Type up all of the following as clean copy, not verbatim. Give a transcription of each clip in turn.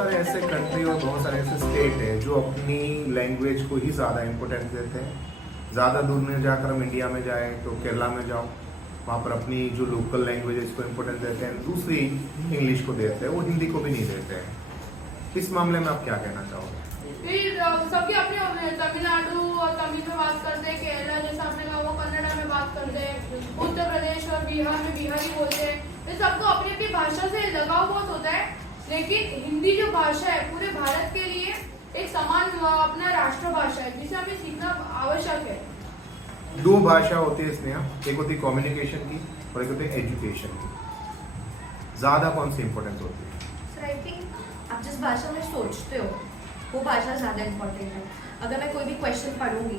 सारे ऐसे कंट्री और बहुत सारे ऐसे स्टेट हैं जो अपनी लैंग्वेज को ही ज़्यादा इम्पोर्टेंस देते हैं। ज़्यादा दूर में जाकर हम इंडिया में जाएँ तो केरला में जाओ, वहाँ पर अपनी जो लोकल लैंग्वेज को इम्पोर्टेंस देते हैं, दूसरी इंग्लिश को देते हैं, वो हिंदी को भी नहीं देते हैं। इस मामले में आप क्या कहना चाहोगे? सबके अपने तमिलनाडु और तमिल में बात करते हैं, केरला जैसा आपने कहा वो कन्नड़ा में बात करते हैं, उत्तर प्रदेश और बिहार में बिहारी बोलते हैं। तो सबको अपनी अपनी भाषा से लगाव बहुत होता है, लेकिन हिंदी जो भाषा है पूरे भारत के लिए एक समान अपना राष्ट्रभाषा है जिसे हमें सीखना आवश्यक है। दो भाषा होती है स्नेहा, एक होती है कम्युनिकेशन की और एक होती है एजुकेशन की। ज़्यादा कौन सी इम्पोर्टेंस होती है? सर आई थिंक आप जिस भाषा में सोचते हो वो भाषा ज़्यादा इम्पोर्टेंट है। अगर मैं कोई भी क्वेश्चन पढ़ूंगी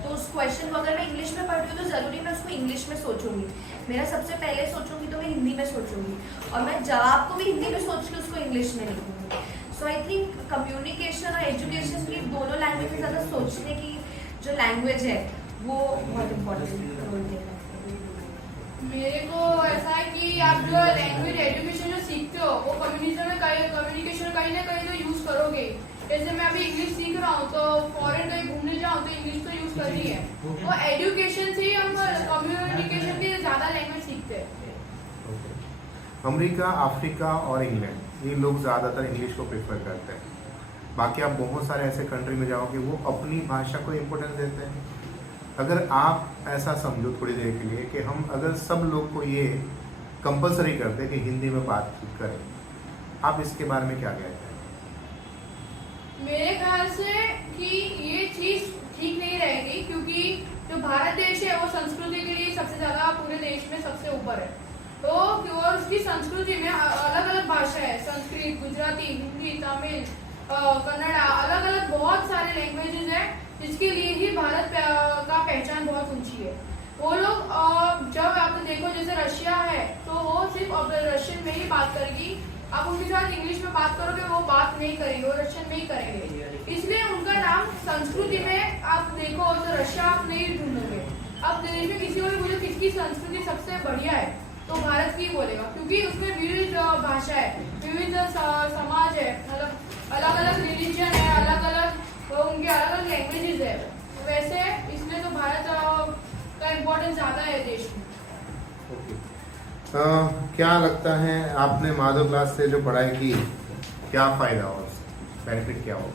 तो उस क्वेश्चन को अगर मैं इंग्लिश में पढ़ रही हूँ तो ज़रूरी मैं उसको इंग्लिश में सोचूंगी। मेरा सबसे पहले सोचूंगी तो मैं हिंदी में सोचूंगी, और मैं जवाब को भी हिंदी में सोच के उसको इंग्लिश में लिखूंगी। सो आई थिंक कम्युनिकेशन और एजुकेशन की दोनों लैंग्वेज में ज़्यादा सोचने की जो लैंग्वेज है वो बहुत इम्पोर्टेंट रोल देता है। मेरे को ऐसा है कि आप जो लैंग्वेज एजुकेशन जो सीखते हो वो कम्युनिकेशन कहीं ना कहीं तो यूज करोगे। जैसे मैं अभी इंग्लिश सीख रहा हूँ तो फॉरेन कहीं घूमने जाऊँ तो इंग्लिश तो यूज करनी है। तो एजुकेशन से ही हम कम्युनिकेशन की ज्यादा लैंग्वेज सीखते हैं। अमेरिका, अफ्रीका और इंग्लैंड, ये लोग ज़्यादातर इंग्लिश को प्रेफर करते हैं। बाकी आप बहुत सारे ऐसे कंट्री में जाओगे वो अपनी भाषा को इम्पोर्टेंस देते हैं। अगर आप ऐसा समझो थोड़ी देर के लिए कि हम अगर सब लोग को ये कंपलसरी करते कि हिंदी में बातचीत करें, आप इसके बारे में क्या कहते हैं? मेरे ख्याल से कि ये चीज ठीक नहीं रहेगी, क्योंकि जो भारत देश है वो संस्कृति के लिए सबसे ज्यादा पूरे देश में सबसे ऊपर है। तो और उसकी संस्कृति में अलग अलग भाषा है, संस्कृत, गुजराती, हिंदी, तमिल, कन्नड़ा, अलग अलग बहुत सारे लैंग्वेजेस है जिसके लिए ही भारत का पहचान बहुत ऊंची है। वो लोग जब आप देखो जैसे रशिया है तो वो सिर्फ रशियन में ही बात करेगी। आप उनके साथ इंग्लिश में बात करोगे वो बात नहीं करेंगे, वो रशियन में ही करेंगे। इसलिए उनका नाम संस्कृति में आप देखो तो रशिया आप नहीं ढूंढोगे। अब देश में किसी को भी पूछो किसकी संस्कृति सबसे बढ़िया है तो भारत की बोलेगा, क्योंकि उसमें विविध भाषा है, विविध समाज है, मतलब अलग अलग रिलीजन है, अलग अलग उनके अलग अलग लैंग्वेजेस है। वैसे इसलिए तो भारत का इम्पोर्टेंस ज्यादा है देश में। क्या लगता है आपने माधव क्लास से जो पढ़ाई की क्या फ़ायदा हो, बेनिफिट क्या हो?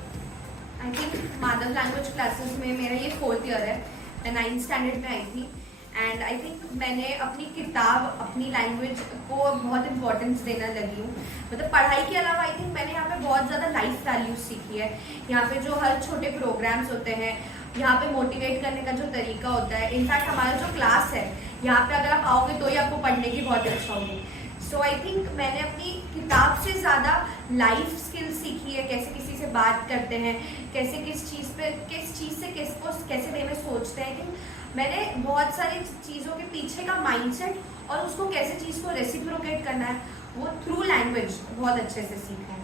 आई थिंक मादर लैंग्वेज क्लासेस में मेरा ये 4th ईयर है। मैं 9th स्टैंडर्ड में आई थी एंड आई थिंक मैंने अपनी किताब, अपनी लैंग्वेज को बहुत इंपॉर्टेंस देना लगी हूँ। मतलब पढ़ाई के अलावा आई थिंक मैंने यहाँ पे बहुत ज़्यादा लाइफ वैल्यूज सीखी है। यहाँ पे जो हर छोटे प्रोग्राम्स होते हैं, यहाँ पे मोटिवेट करने का जो तरीका होता है, इनफैक्ट हमारा जो क्लास है यहाँ पे अगर आप आओगे तो ही आपको पढ़ने की बहुत इच्छा होगी। सो आई थिंक मैंने अपनी किताब से ज़्यादा लाइफ स्किल्स सीखी है, कैसे किसी से बात करते हैं, कैसे किस चीज़ से किसको कैसे वे में सोचते हैं। आई थिंक मैंने बहुत सारी चीज़ों के पीछे का माइंडसेट और उसको कैसे चीज़ को रेसिप्रोकेट करना है वो थ्रू लैंग्वेज बहुत अच्छे से सीखा है।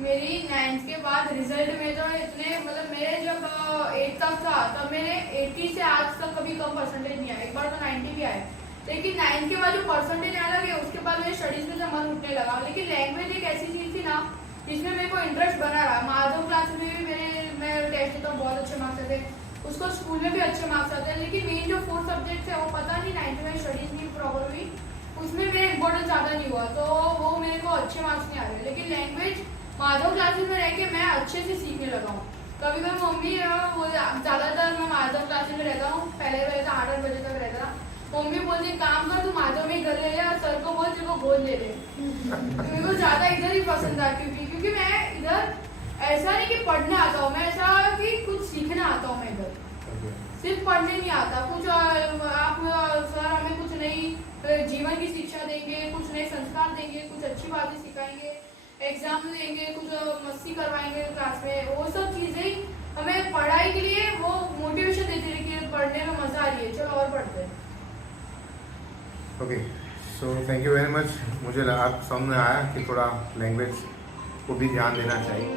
मेरी 9th के बाद रिजल्ट में तो इतने, मतलब मेरे जब 8 तक था तब मेरे 80 से आज तक कभी कम परसेंटेज नहीं आया। एक बार तो 90 भी आए, लेकिन 9th के बाद जो परसेंटेज आने लगे उसके बाद मेरे स्टडीज में से मन उठने लगा। लेकिन लैंग्वेज एक ऐसी चीज़ थी ना जिसमें मेरे को इंटरेस्ट बना रहा। माधव क्लास में भी मैं टेस्ट देता हूँ, बहुत अच्छे मार्क्स आते, उसको स्कूल में भी अच्छे मार्क्स आते हैं। लेकिन मेन जो 4 सब्जेक्ट है वो पता नहीं 9th में स्टडीज नहीं प्रॉपर हुई, उसमें मेरा इंपॉर्टेंस ज़्यादा नहीं हुआ तो वो मेरे को अच्छे मार्क्स नहीं आ रहे। लेकिन लैंग्वेज माधव क्लासेस में रह के मैं अच्छे से सीखने लगा हूँ। कभी कभी मम्मी वो ज़्यादातर मैं माधव क्लासेस में रहता हूँ, पहले रहता 8 बजे तक रहता था। मम्मी बोलती काम कर, तू माधव में घर ले ले और सर को बोल तेरे को गोद ले ले। मेरे को ज़्यादा इधर ही पसंद था, क्योंकि मैं इधर ऐसा नहीं कि पढ़ने आता हूँ, मैं ऐसा कि कुछ सीखना आता हूँ। मैं इधर सिर्फ पढ़ने नहीं आता, कुछ आप सर हमें कुछ नई जीवन की शिक्षा देंगे, कुछ नए संस्कार देंगे, कुछ अच्छी बातें सिखाएंगे, एग्जाम देंगे, कुछ मस्ती करवाएंगे क्लास में। वो सब चीज़ें हमें पढ़ाई के लिए वो मोटिवेशन देती रही कि पढ़ने में मजा आ रही है, चलो और पढ़ते हैं। Okay, so thank you very much. मुझे आप समझ में आया कि थोड़ा लैंग्वेज को भी ध्यान देना चाहिए।